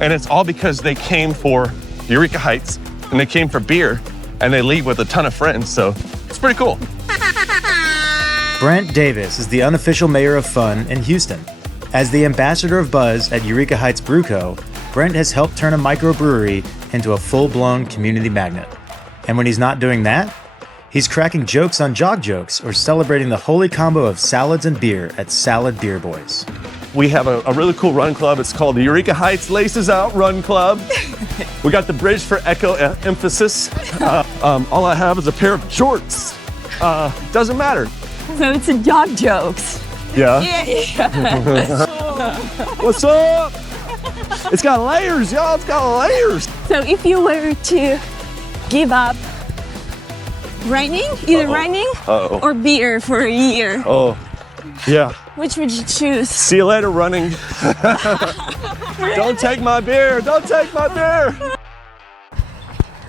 And it's all because they came for Eureka Heights and they came for beer and they leave with a ton of friends. So it's pretty cool. Brent Davis is the unofficial mayor of fun in Houston. As the ambassador of buzz at Eureka Heights Brew Co., Brent has helped turn a microbrewery into a full-blown community magnet. And when he's not doing that, he's cracking jokes on jog jokes or celebrating the holy combo of salads and beer at Salad Beer Boys. We have a really cool run club. It's called the Eureka Heights Laces Out Run Club. We got the bridge for echo emphasis. All I have is a pair of jorts. Doesn't matter. So it's a jog jokes. Yeah. Yeah. What's up? It's got layers, y'all. It's got layers. So if you were to give up running, either running or beer for a year, yeah. which would you choose? See you later, running. Don't take my beer. Don't take my beer.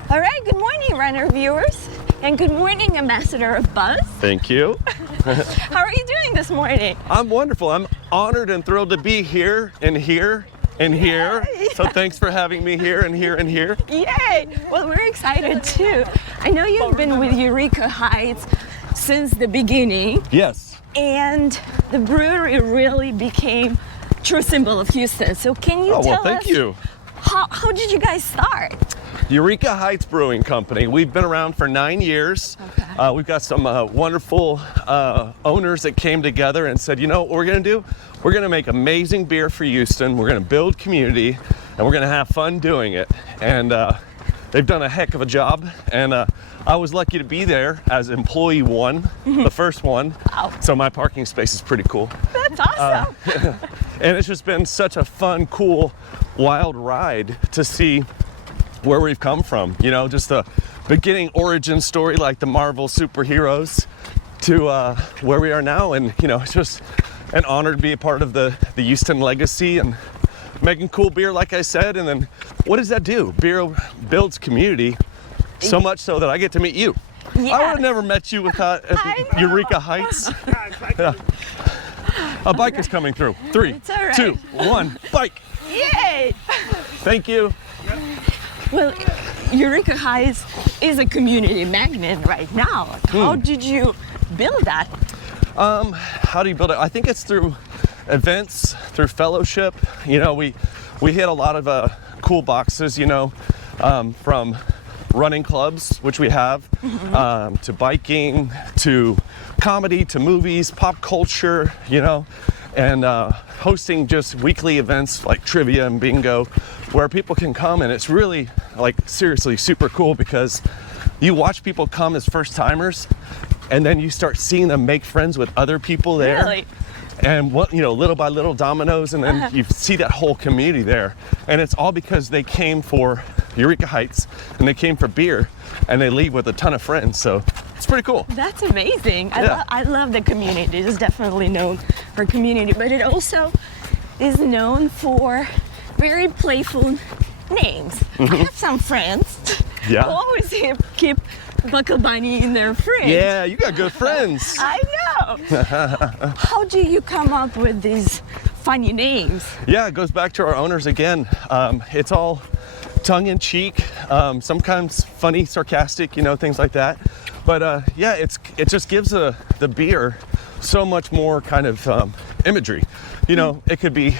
All right, good morning, runner viewers. And good morning, Ambassador of Buzz. Thank you. How are you doing this morning? I'm wonderful. I'm honored and thrilled to be here and here and here. So thanks for having me here and here and here. Yay! Well, we're excited too. I know you've been with Eureka Heights since the beginning. Yes. And the brewery really became a true symbol of Houston. So can you tell thank us you. How did you guys start? Eureka Heights Brewing Company. We've been around for 9 years. Okay. We've got some wonderful owners that came together and said, you know what we're going to do? We're going to make amazing beer for Houston. We're going to build community, and we're going to have fun doing it. And they've done a heck of a job. And I was lucky to be there as employee one, the first one. Wow. So my parking space is pretty cool. That's awesome. And it's just been such a fun, cool, wild ride to see where we've come from. You know, just the beginning origin story like the Marvel superheroes to where we are now. And, you know, it's just an honor to be a part of the Houston legacy and making cool beer, like I said. And then what does that do? Beer builds community, so much so that I get to meet you. Yeah. I would have never met you without Eureka Heights. Yeah. A bike is coming through. 3, It's all right. 2, 1, bike. Yay! Thank you. Well, Eureka Heights is a community magnet right now. How did you build that? How do you build it? I think it's through events, through fellowship. You know, we hit a lot of cool boxes, you know, from running clubs, which we have, to biking, to comedy, to movies, pop culture, you know, and hosting just weekly events like trivia and bingo where people can come. And it's really, like, seriously super cool because you watch people come as first timers and then you start seeing them make friends with other people there. Really? And what, you know, little by little dominoes, and then you see that whole community there. And it's all because they came for Eureka Heights and they came for beer and they leave with a ton of friends. So it's pretty cool. That's amazing. Yeah. I love the community. It's definitely known for community, but it also is known for very playful names. I have some friends Yeah. who always keep Buckle Bunny in their fridge. Yeah, you got good friends. I know. How do you come up with these funny names? Yeah, it goes back to our owners again. It's all tongue in cheek, sometimes funny, sarcastic, you know, things like that. But yeah, it just gives the beer so much more kind of imagery. You know, it could be,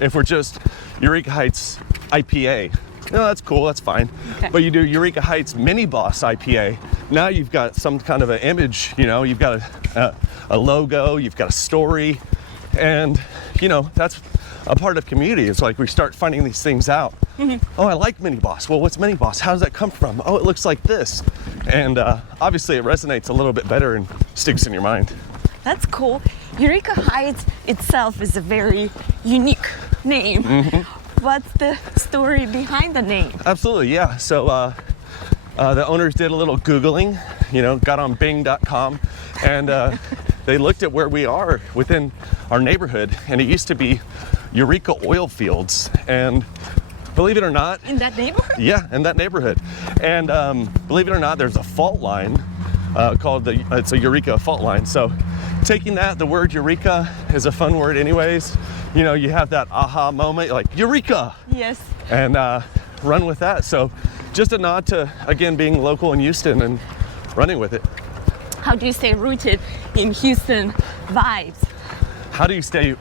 if we're just Eureka Heights IPA, no, that's cool, that's fine. Okay. But you do Eureka Heights Mini Boss IPA, now you've got some kind of an image, you know, you've got a logo, you've got a story, and, you know, that's a part of community. It's like we start finding these things out. Oh, I like Mini Boss. Well, what's Mini Boss? How does that come from? Oh, it looks like this. And obviously it resonates a little bit better and sticks in your mind. That's cool. Eureka Heights itself is a very unique name. What's the story behind the name? Absolutely, yeah. So the owners did a little Googling, you know, got on Bing.com, and they looked at where we are within our neighborhood, and it used to be Eureka oil fields. And believe it or not, In that neighborhood? yeah, in that neighborhood. And believe it or not, there's a fault line called it's a Eureka fault line. So taking that, the word Eureka is a fun word anyways. You know, you have that aha moment, like, Eureka! Yes. and run with that. So just a nod to, again, being local in Houston and running with it. How do you stay rooted in Houston vibes? How do you stay?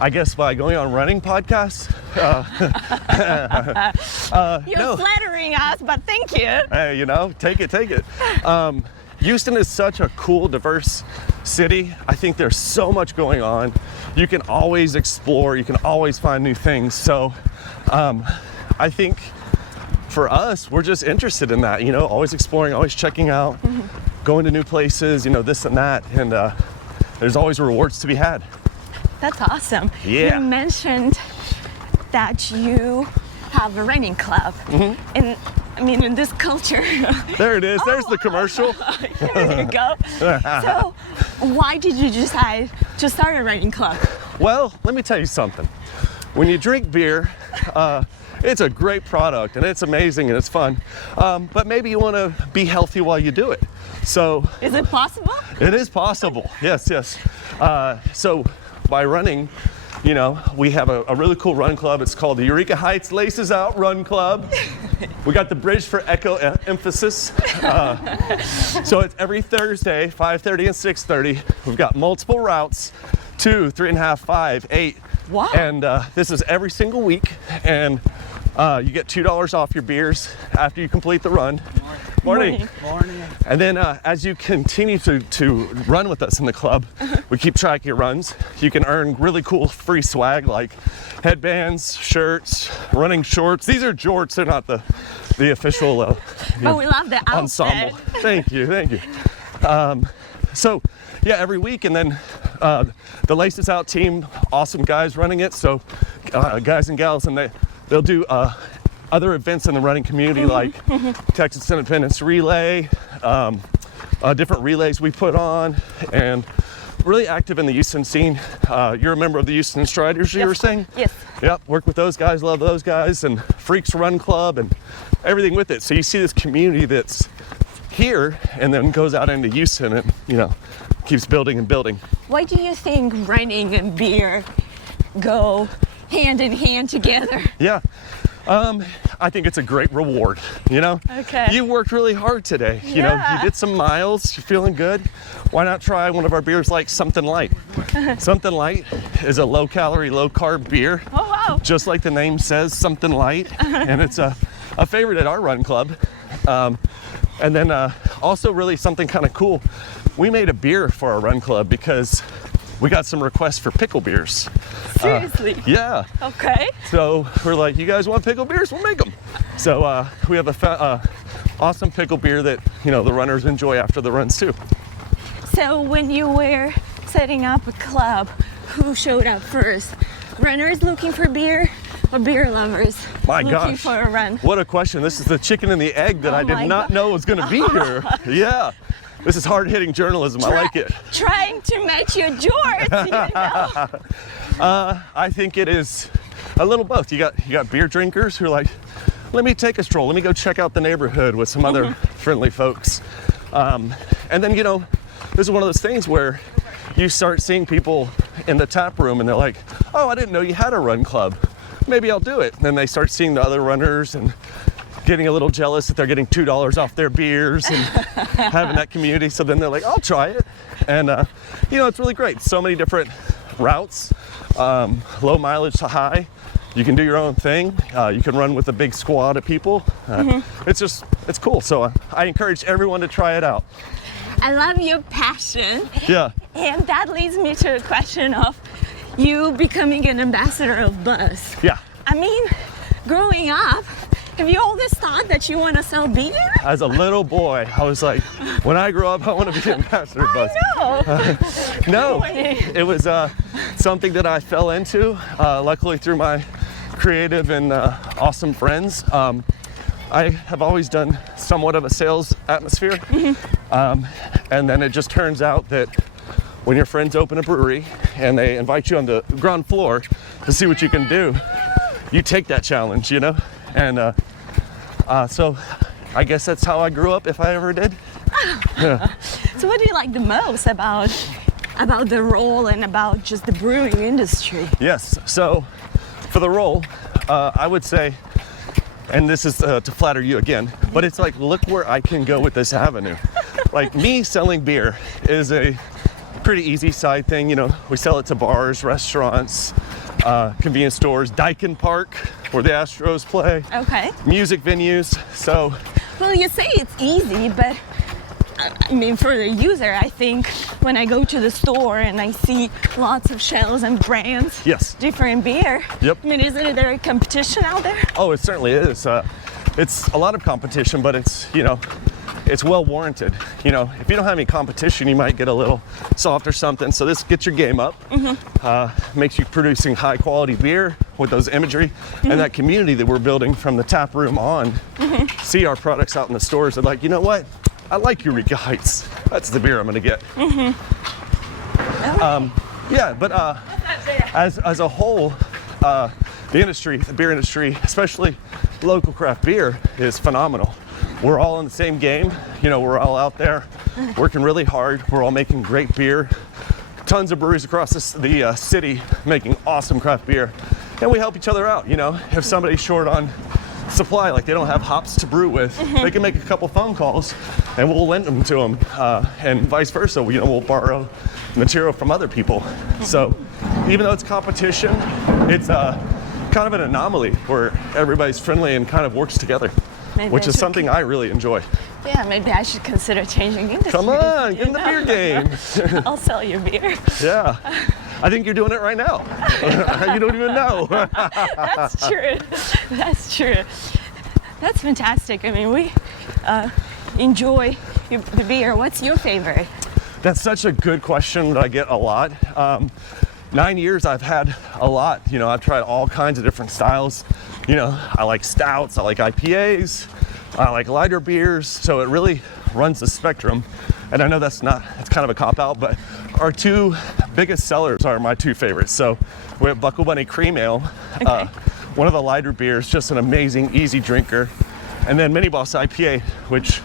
I guess by going on running podcasts. You're flattering us, but thank you. Hey, you know, take it. Houston is such a cool, diverse city. I think there's so much going on. You can always explore, you can always find new things. So I think for us, we're just interested in that, you know, always exploring, always checking out, going to new places, you know, this and that. And there's always rewards to be had. That's awesome. Yeah. You mentioned that you have a running club. And I mean, in this culture. There it is. There's the commercial. There you go. So why did you decide to start a running club? Well, let me tell you something. When you drink beer, it's a great product and it's amazing and it's fun. But maybe you want to be healthy while you do it. So Is it possible? it is possible. Yes. So by running, you know, we have a really cool run club. It's called the Eureka Heights Laces Out Run Club. We got the bridge for echo emphasis. So it's every Thursday, 5:30 and 6:30. We've got multiple routes, 2, 3.5, 5, 8. Wow. And this is every single week. And you get $2 off your beers after you complete the run. Morning. And then as you continue to run with us in the club, we keep track of your runs. You can earn really cool free swag like headbands, shirts, running shorts. These are jorts, they're not the official But we love the ensemble. outfit. Thank you. So yeah, every week, and then the Laces Out team, awesome guys running it. So guys and gals, and they'll do other events in the running community like Texas Independence Relay, different relays we put on, and really active in the Houston scene. You're a member of the Houston Striders, you were saying? Yes. Yep, work with those guys, love those guys, and Freaks Run Club and everything with it. So you see this community that's here and then goes out into Houston and, you know, keeps building and building. Why do you think running and beer go hand in hand together? Yeah. I think it's a great reward, you know? Okay. You worked really hard today. You know, you did some miles, you're feeling good. Why not try one of our beers like Something Light? Something Light is a low calorie, low carb beer. Oh, wow. Just like the name says, Something Light. And it's a favorite at our run club. And then also really something kind of cool. We made a beer for our run club because we got some requests for pickle beers. Seriously? Yeah. Okay. So we're like, you guys want pickle beers? We'll make them. So we have a awesome pickle beer that, you know, the runners enjoy after the runs too. So when you were setting up a club, who showed up first? Runners looking for beer or beer lovers My looking gosh. for a run? What a question. This is the chicken and the egg that Oh I my did not God. know was going to be here. Yeah. This is hard-hitting journalism. I like it. Trying to match your jorts, you know? I think it is a little both. You got beer drinkers who are like, let me take a stroll. Let me go check out the neighborhood with some other friendly folks. And then, you know, this is one of those things where you start seeing people in the tap room and they're like, oh, I didn't know you had a run club. Maybe I'll do it. And then they start seeing the other runners and getting a little jealous that they're getting $2 off their beers and having that community. So then they're like, I'll try it. And, you know, it's really great. So many different routes, low mileage to high. You can do your own thing. You can run with a big squad of people. It's cool. So I encourage everyone to try it out. I love your passion. Yeah. And that leads me to a question of you becoming an ambassador of Buzz. Yeah. I mean, growing up, have you always thought that you want to sell beer? As a little boy, I was like, when I grow up, I want to be an ambassador of Buzz. No, it was something that I fell into, luckily through my creative and awesome friends. I have always done somewhat of a sales atmosphere. And then it just turns out that when your friends open a brewery and they invite you on the ground floor to see what you can do, you take that challenge, you know? And so I guess that's how I grew up, if I ever did. Yeah. So what do you like the most about the role and about just the brewing industry? Yes, so for the role, I would say, and this is to flatter you again, but it's like, look where I can go with this avenue. Like, me selling beer is a pretty easy side thing. You know, we sell it to bars, restaurants, convenience stores, Dyken Park, where the Astros play, Okay. music venues. So, Well, you say it's easy, but I mean, for the user, I think when I go to the store and I see lots of shells and brands, yes. different beer. Yep. I mean, isn't there a competition out there? Oh, it certainly is. It's a lot of competition, but it's, you know, it's well warranted. You know, if you don't have any competition, you might get a little soft or something. So this gets your game up, makes you producing high quality beer with those imagery and that community that we're building from the tap room on. See our products out in the stores. They're like, you know what? I like Eureka Heights. That's the beer I'm gonna get. Yeah, but as a whole, the industry, the beer industry, especially local craft beer, is phenomenal. We're all in the same game. You know, we're all out there working really hard. We're all making great beer. Tons of breweries across the city making awesome craft beer. And we help each other out, you know. If somebody's short on supply, like they don't have hops to brew with, they can make a couple phone calls and we'll lend them to them, and vice versa. You know, we'll borrow material from other people. So even though it's competition, it's kind of an anomaly where everybody's friendly and kind of works together, Maybe which I is should something I really enjoy. Yeah, maybe I should consider changing industry. Come on, get in the You beer know? game. I'll sell you beer. Yeah. I think you're doing it right now. You don't even know. That's true. That's true. That's fantastic. I mean, we enjoy the beer. What's your favorite? That's such a good question that I get a lot. 9 years I've had a lot. You know, I've tried all kinds of different styles. You know, I like stouts, I like IPAs, I like lighter beers. So it really runs the spectrum. And I know it's kind of a cop-out, but our two biggest sellers are my two favorites. So we have Buckle Bunny Cream Ale, Okay. one of the lighter beers, just an amazing, easy drinker. And then Mini Boss IPA, which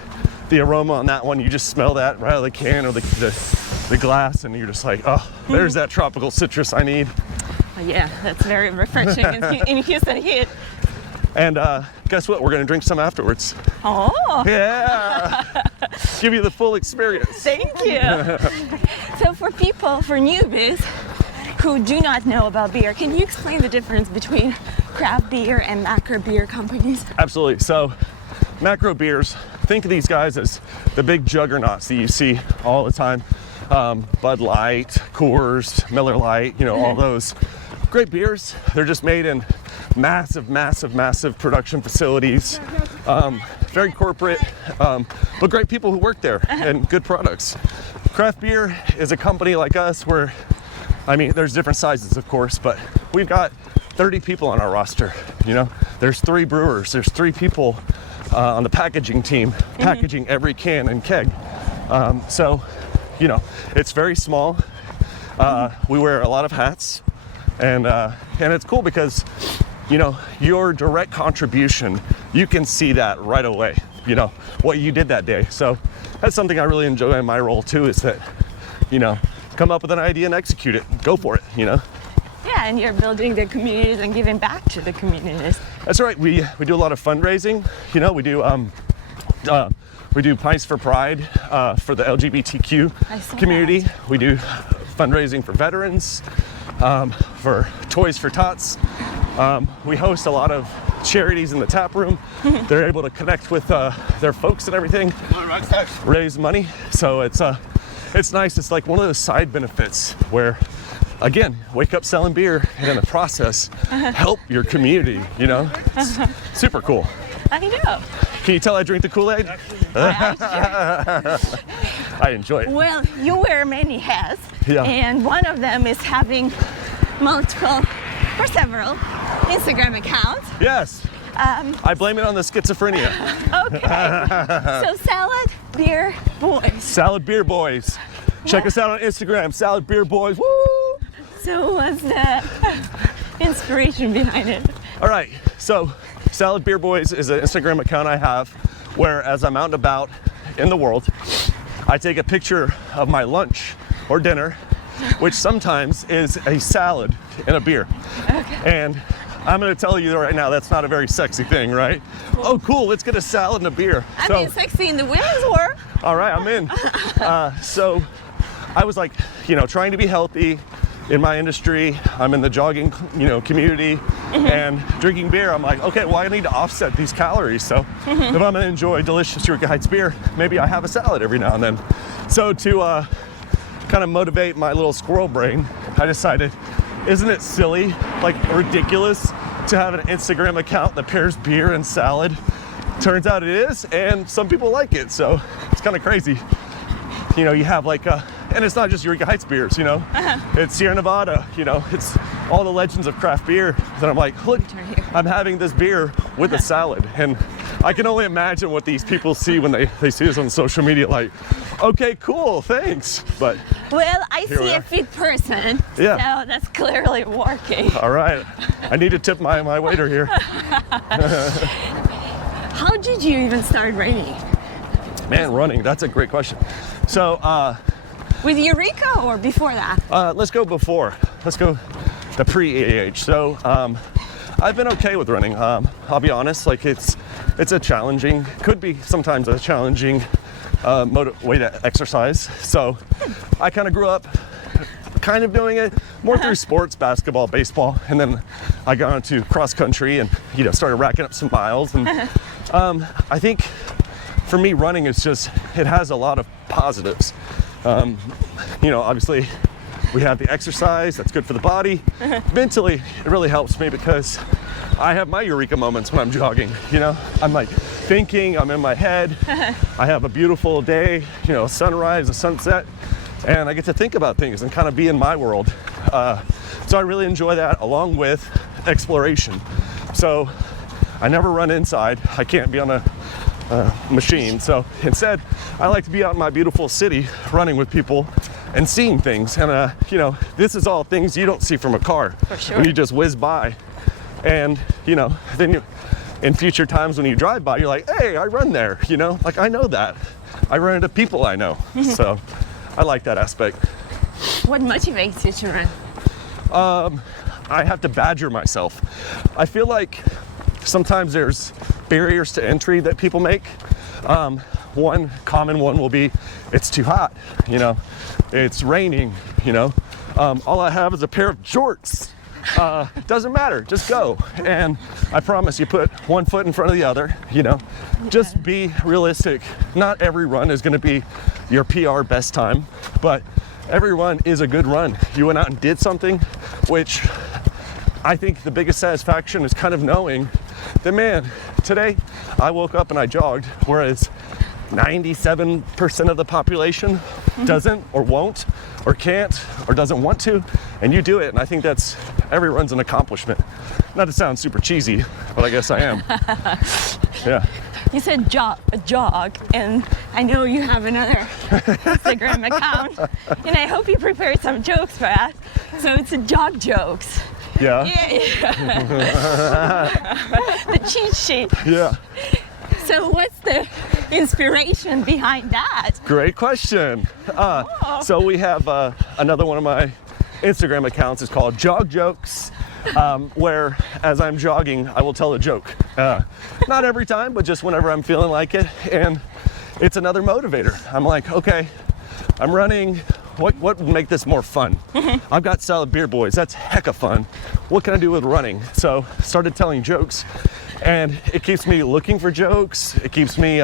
the aroma on that one, you just smell that right out of the can or the glass, and you're just like, oh, there's that tropical citrus I need. Yeah, that's very refreshing in Houston heat. And guess what? We're gonna drink some afterwards. Oh, Yeah, give you the full experience. thank you. So for newbies who do not know about beer, can you explain the difference between craft beer and macro beer companies? Absolutely. So macro beers, think of these guys as the big juggernauts that you see all the time. Bud Light, Coors, Miller Lite, you know, all those great beers. They're just made in massive production facilities, very corporate, but great people who work there and good products. Craft beer is a company like us where, I mean, there's different sizes, of course, but we've got 30 people on our roster. You know, there's 3 brewers, there's 3 people on the packaging team, packaging every can and keg. So, you know, it's very small. We wear a lot of hats, and it's cool because, you know, your direct contribution, you can see that right away, you know, what you did that day. So that's something I really enjoy in my role too, is that, you know, come up with an idea and execute it, go for it, you know. Yeah, and you're building the communities and giving back to the communities. That's right. We do a lot of fundraising. You know, we do Pints for Pride for the LGBTQ community. We do fundraising for veterans, for Toys for Tots. We host a lot of charities in the tap room. They're able to connect with their folks and everything, raise money. So it's nice. It's like one of those side benefits where, again, wake up selling beer and in the process help your community, you know? It's super cool. I know. Can you tell I drink the Kool-Aid? I enjoy it. Well, you wear many hats, Yeah. and one of them is having several Instagram accounts. Yes. I blame it on the schizophrenia. Okay. So Salad Beer Boys. Salad Beer Boys. Check us out on Instagram, Salad Beer Boys. Woo! So what's the inspiration behind it? All right, so Salad Beer Boys is an Instagram account I have where, as I'm out and about in the world, I take a picture of my lunch or dinner, which sometimes is a salad and a beer. Okay. And I'm gonna tell you right now, that's not a very sexy thing, right? Oh, cool, let's get a salad and a beer. I mean, sexy in the women's world. All right, I'm in. So I was like, trying to be healthy in my industry. I'm in the jogging, community, and drinking beer. I'm like, okay, well, I need to offset these calories. So if I'm gonna enjoy delicious Eureka Heights beer, maybe I have a salad every now and then. So to kind of motivate my little squirrel brain, I decided, isn't it silly, like ridiculous, to have an Instagram account that pairs beer and salad? Turns out it is, and some people like it, so it's kind of crazy. You have like, and it's not just Eureka Heights beers, it's Sierra Nevada, it's all the legends of craft beer. And I'm like, look, I'm having this beer with a salad, and I can only imagine what these people see when they see this on social media, like, okay, cool, thanks, but. Well, I see a fit person, so that's clearly working. All right, I need to tip my waiter here. How did you even start running? Man, running, that's a great question. So, with Eureka or before that? let's go before. Let's go the pre-AAH. So, I've been okay with running. I'll be honest, like it's a challenging, could be sometimes a challenging way to exercise. So I kind of grew up kind of doing it more through sports, basketball, baseball, and then I got into cross country and started racking up some miles. And I think for me, running is just, it has a lot of positives. Obviously we have the exercise that's good for the body. Mentally, it really helps me because I have my Eureka moments when I'm jogging. I'm like thinking, I'm in my head. I have a beautiful day, a sunrise, a sunset, and I get to think about things and kind of be in my world. So I really enjoy that, along with exploration. So I never run inside. I can't be on a machine. So instead, I like to be out in my beautiful city running with people and seeing things. And this is all things you don't see from a car. For sure. When you just whiz by. And then in future times when you drive by, you're like, hey, I run there, like I know that. I run into people I know. So I like that aspect. What motivates you to run? I have to badger myself. I feel like sometimes there's barriers to entry that people make. One common one will be, it's too hot, it's raining, all I have is a pair of jorts. Doesn't matter, just go. And I promise you put one foot in front of the other, just be realistic. Not every run is gonna be your PR best time, but every run is a good run. You went out and did something, which I think the biggest satisfaction is kind of knowing that, man, today I woke up and I jogged, whereas 97% of the population doesn't or won't or can't or doesn't want to, and you do it. And I think that's, every run's an accomplishment. Not to sound super cheesy, but I guess I am. Yeah. You said jog, and I know you have another Instagram account, and I hope you prepared some jokes for us. So it's a jog jokes. Yeah. The cheat sheet. Yeah. So what's the inspiration behind that? Great question. So we have another one of my Instagram accounts is called Jog Jokes, where as I'm jogging, I will tell a joke. Not every time, but just whenever I'm feeling like it. And it's another motivator. I'm like, okay, I'm running. What would make this more fun? I've got salad beer boys. That's hecka fun. What can I do with running? So started telling jokes, and it keeps me looking for jokes. It keeps me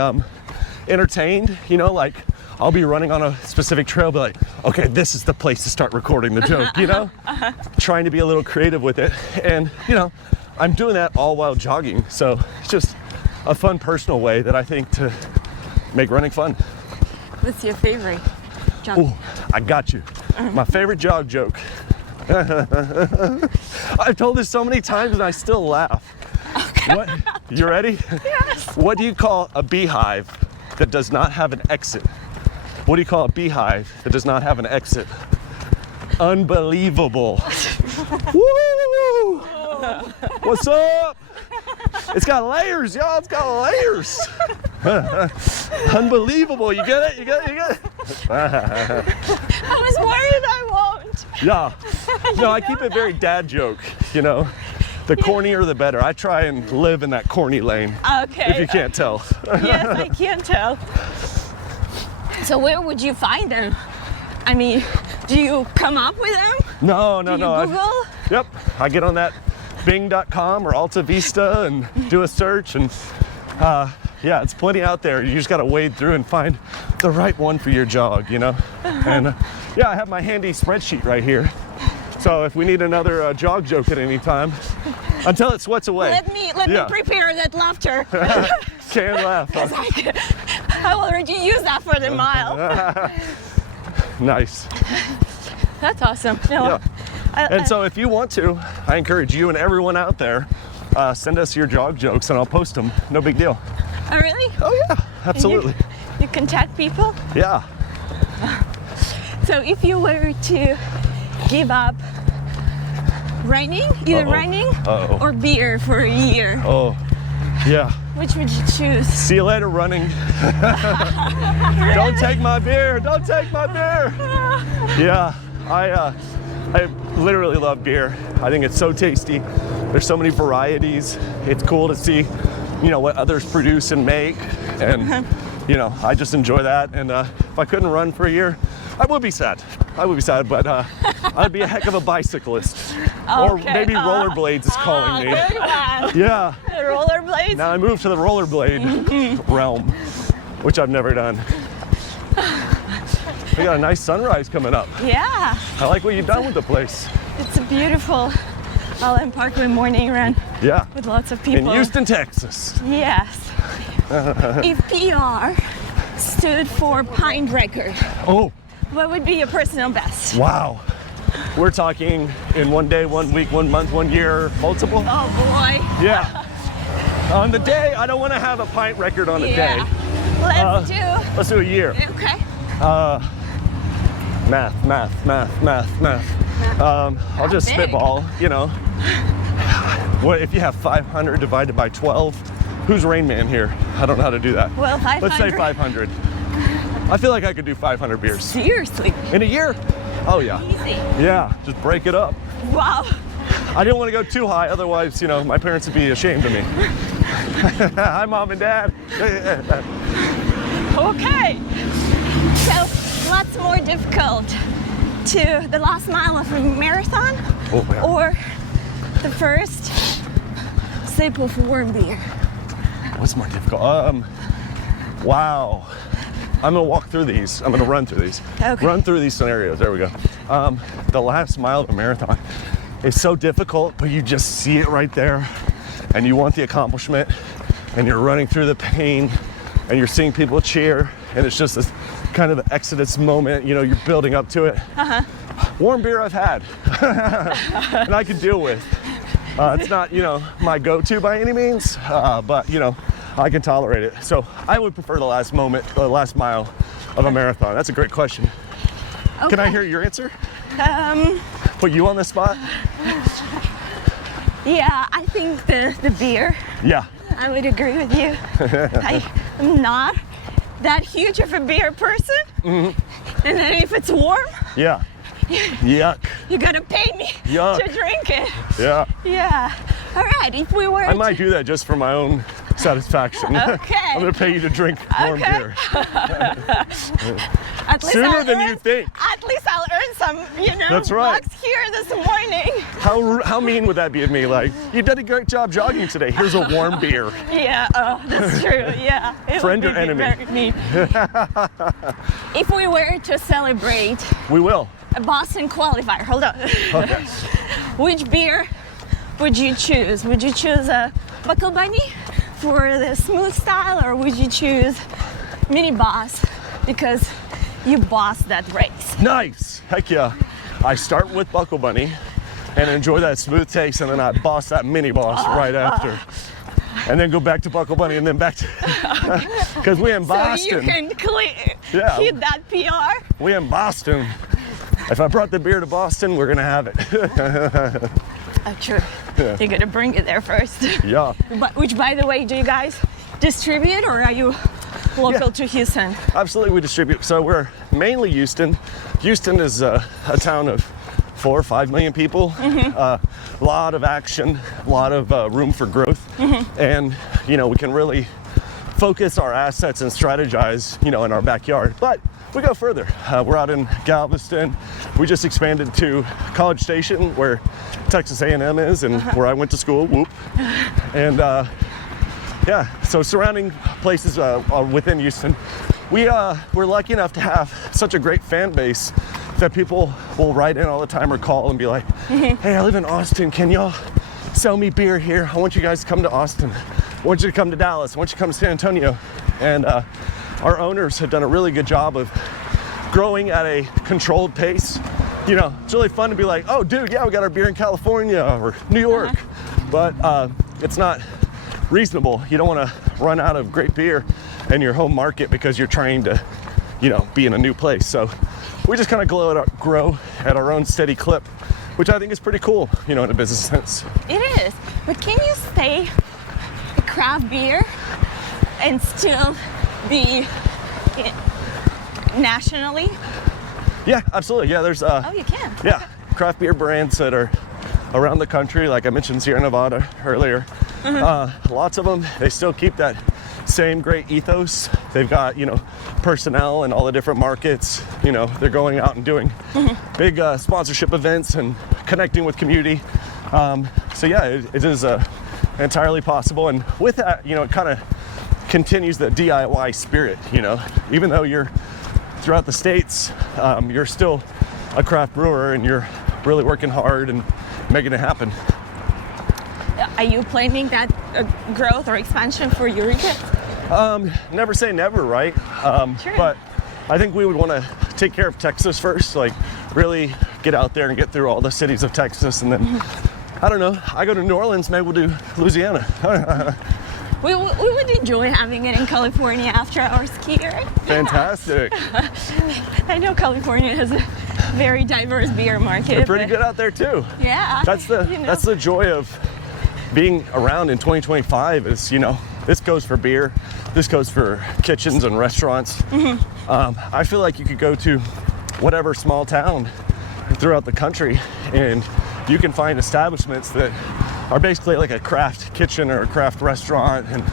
entertained. Like I'll be running on a specific trail, be like, okay, this is the place to start recording the joke. Trying to be a little creative with it, and I'm doing that all while jogging. So it's just a fun personal way that I think to make running fun. What's your favorite jog? Oh, I got you. My favorite jog joke. I've told this so many times and I still laugh. Okay. What? You ready? Yes. What do you call a beehive that does not have an exit? What do you call a beehive that does not have an exit? Unbelievable. Woo! What's up? It's got layers, y'all. It's got layers. Unbelievable. You get it? You get it? You get it? I was worried I won't. Yeah. No, I keep it very dad joke, The cornier, the better. I try and live in that corny lane. Okay. If you can't tell. Yes, I can tell. So where would you find them? I mean, do you come up with them? No. Do you Google? Yep. I get on that Bing.com or Alta Vista and do a search, and yeah, it's plenty out there. You just got to wade through and find the right one for your jog, you know? And yeah, I have my handy spreadsheet right here. So if we need another jog joke at any time, until it sweats away. Let me prepare that laughter. Can't laugh. Huh? I already used that for the mile. Nice. That's awesome. No, Yeah. And so if you want to, I encourage you and everyone out there, send us your jog jokes and I'll post them. No big deal. Oh, really? Oh yeah, absolutely. You contact people? Yeah. So if you were to give up running, either running or beer for a year, yeah. which would you choose? See you later, running. Don't take my beer. Don't take my beer. Yeah, I literally love beer. I think it's so tasty. There's so many varieties. It's cool to see, you know, what others produce and make, and you know, I just enjoy that. And if I couldn't run for a year, I would be sad. But I'd be a heck of a bicyclist. Or maybe rollerblades is calling me. Good one. Yeah. The rollerblades? Now I moved to the rollerblade realm, which I've never done. We got a nice sunrise coming up. Yeah. I like what you've done with the place. It's a beautiful Allen Parkway morning run. Yeah. With lots of people. In Houston, Texas. Yes. If PR stood for pint record, what would be your personal best? Wow. We're talking in 1 day, 1 week, 1 month, 1 year, multiple? Oh boy. Yeah. On the day, I don't want to have a pint record on a day. Let's do a year. Okay. Math. I'll just spitball, you know. What if you have 500 divided by 12? Who's Rain Man here? I don't know how to do that. Well, 500. Let's say 500. I feel like I could do 500 beers. Seriously? In a year? Oh yeah. Easy. Yeah, just break it up. Wow. I didn't want to go too high, otherwise, you know, my parents would be ashamed of me. Hi, Mom and Dad. Okay. So, lots more difficult to the last mile of a marathon or the first sip of warm beer? What's more difficult? Wow. I'm gonna walk through these. I'm gonna run through these. Okay. Run through these scenarios. There we go. The last mile of a marathon is so difficult, but you just see it right there, and you want the accomplishment, and you're running through the pain, and you're seeing people cheer, and it's just this kind of exodus moment. You know, you're building up to it. Warm beer I've had, and I can deal with. It's not, you know, my go-to by any means, but you know, I can tolerate it. So I would prefer the last mile of a marathon. That's a great question. Okay. Can I hear your answer? Put you on the spot? Yeah, I think the beer. Yeah. I would agree with you. I'm not that huge of a beer person. Mm-hmm. And then if it's warm. Yeah. Yuck. You gotta pay me to drink it. Yeah. Yeah. All right, if we were I might do that just for my own satisfaction. Okay. I'm gonna pay you to drink warm beer. Sooner than you think. At least I'll earn some, you know, That's right. bucks here this morning. How mean would that be of me? Like, you did a great job jogging today. Here's a warm beer. Yeah, that's true. Yeah. Friend or enemy? Very mean. If we were to celebrate We will. a Boston qualifier, hold on. Okay. Which beer would you choose? Would you choose a Buckle Bunny for the smooth style, or would you choose Mini Boss because you bossed that race? Nice. Heck yeah. I start with Buckle Bunny and enjoy that smooth taste, and then I boss that Mini Boss right after. And then go back to Buckle Bunny, and then back to, because we in Boston. So you can hit that PR? We in Boston. If I brought the beer to Boston, we're gonna have it. Oh, true. Yeah. You gotta bring it there first. Yeah. Which, by the way, do you guys distribute, or are you local to Houston? Absolutely, we distribute. So we're mainly Houston. Houston is a town of 4 or 5 million people. A lot of action, a lot of room for growth. And, you know, we can really focus our assets and strategize, you know, in our backyard. But we go further. We're out in Galveston. We just expanded to College Station, where Texas A&M is, and where I went to school. Whoop. And yeah, so surrounding places within Houston. We're lucky enough to have such a great fan base that people will write in all the time or call and be like, hey, I live in Austin. Can y'all sell me beer here? I want you guys to come to Austin. I want you to come to Dallas. I want you to come to San Antonio. And our owners have done a really good job of growing at a controlled pace. You know, it's really fun to be like, oh, dude, yeah, we got our beer in California or New York. But it's not reasonable. You don't want to run out of great beer in your home market because you're trying to, you know, be in a new place. So we just kind of grow at our own steady clip, which I think is pretty cool, you know, in a business sense. It is. But can you stay a craft beer and still be nationally? Yeah, absolutely. Yeah, there's Oh, you can. yeah, craft beer brands that are around the country, like I mentioned Sierra Nevada earlier. Lots of them, they still keep that same great ethos. They've got, you know, personnel in all the different markets. You know, they're going out and doing big sponsorship events and connecting with community. So yeah, it is entirely possible. And with that, you know, it kind of continues the DIY spirit, you know. Even though you're throughout the states, you're still a craft brewer and you're really working hard and making it happen. Are you planning that growth or expansion for Eureka? Never say never, right? Sure. But I think we would want to take care of Texas first, like really get out there and get through all the cities of Texas, and then, I don't know, I go to New Orleans, maybe we'll do Louisiana. We would enjoy having it in California after our ski year. Fantastic. I know California has a very diverse beer market. They're pretty but good out there too. Yeah. That's the joy of being around in 2025 is, you know, this goes for beer, this goes for kitchens and restaurants. I feel like you could go to whatever small town throughout the country and you can find establishments that are basically like a craft kitchen or a craft restaurant and,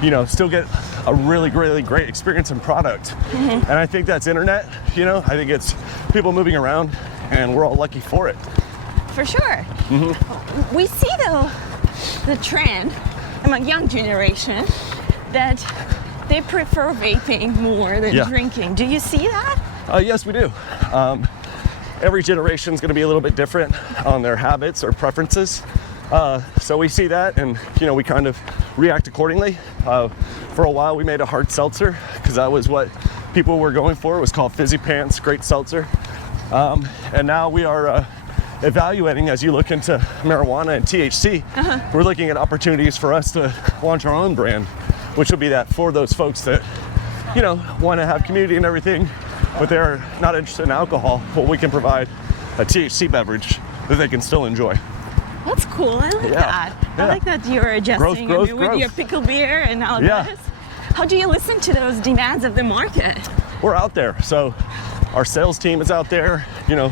you know, still get a really, really great experience and product. And I think that's internet, you know, I think it's people moving around and we're all lucky for it. For sure. We see though the trend among young generation that they prefer vaping more than drinking. Do you see that? Yes, we do. Every generation is going to be a little bit different on their habits or preferences. So we see that and, you know, we kind of react accordingly. For a while we made a hard seltzer because that was what people were going for. It was called Fizzy Pants, great seltzer. And now we are evaluating, as you look into marijuana and THC, we're looking at opportunities for us to launch our own brand, which will be that for those folks that, you know, want to have community and everything, but they're not interested in alcohol. Well, we can provide a THC beverage that they can still enjoy. That's cool. I like that. I like that you're adjusting Growth, with your pickle beer and all this. How do you listen to those demands of the market? We're out there. So our sales team is out there, you know,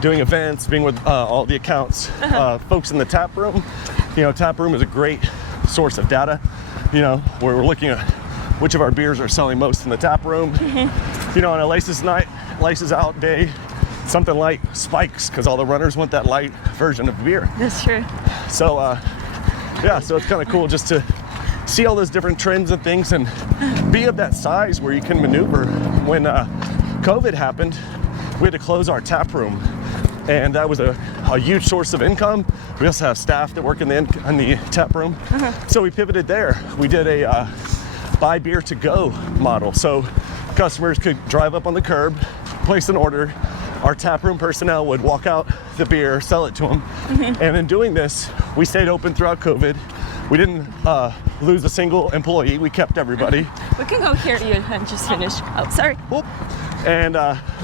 doing events, being with all the accounts. Folks in the Taproom, you know, Taproom is a great source of data, you know, where we're looking at which of our beers are selling most in the Taproom. You know, on a laces out day, something light spikes because all the runners want that light version of beer. That's true. So, yeah, so it's kind of cool just to see all those different trends and things and be of that size where you can maneuver. When COVID happened, we had to close our tap room, and that was a huge source of income. We also have staff that work in the tap room, so we pivoted there. We did a buy beer to go model, so customers could drive up on the curb, place an order. Our taproom personnel would walk out the beer, sell it to them. And in doing this, we stayed open throughout COVID. We didn't lose a single employee. We kept everybody. We can go hear you and just finish. Oh, sorry. Whoop. And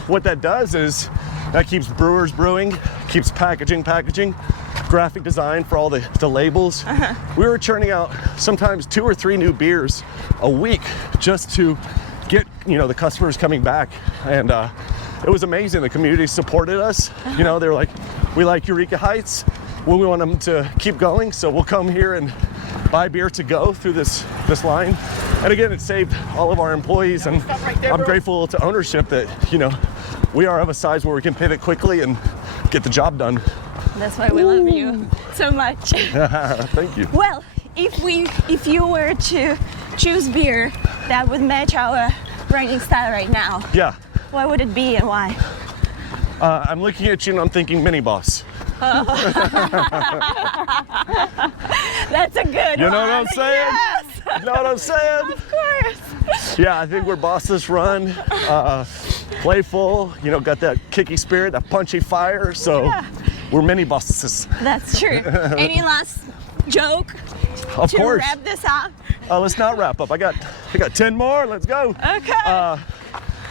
what that does is that keeps brewers brewing, keeps packaging, graphic design for all the labels. We were churning out sometimes 2 or 3 new beers a week just to get, you know, the customers coming back. And it was amazing. The community supported us. You know, they were like, we like Eureka Heights. We want them to keep going, so we'll come here and buy beer to go through this line. And again, it saved all of our employees, and I'm grateful to ownership that, you know, we are of a size where we can pivot quickly and get the job done. That's why we love you so much. Thank you. Well, if you were to choose beer that would match our drinking style right now, Yeah. what would it be and why? I'm looking at you and I'm thinking Mini Boss. That's a good You know one. what I'm saying? Yes, You know what I'm saying? of course. Yeah, I think we're bosses run, playful, you know, got that kicky spirit, that punchy fire, so Yeah. we're Mini Bosses. That's true. Any last joke Of to course. wrap this up? Let's not wrap up. I got 10 more. Let's go. Okay.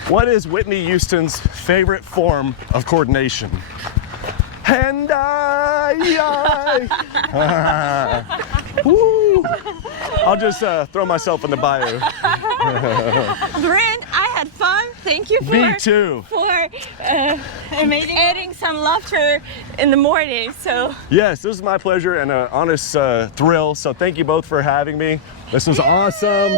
What is Whitney Houston's favorite form of coordination? And Woo. I'll just throw myself in the bio. Brent, I had fun. Thank you Me too. for adding some laughter in the morning. So Yes, this is my pleasure and an honest thrill. So thank you both for having me. This was awesome.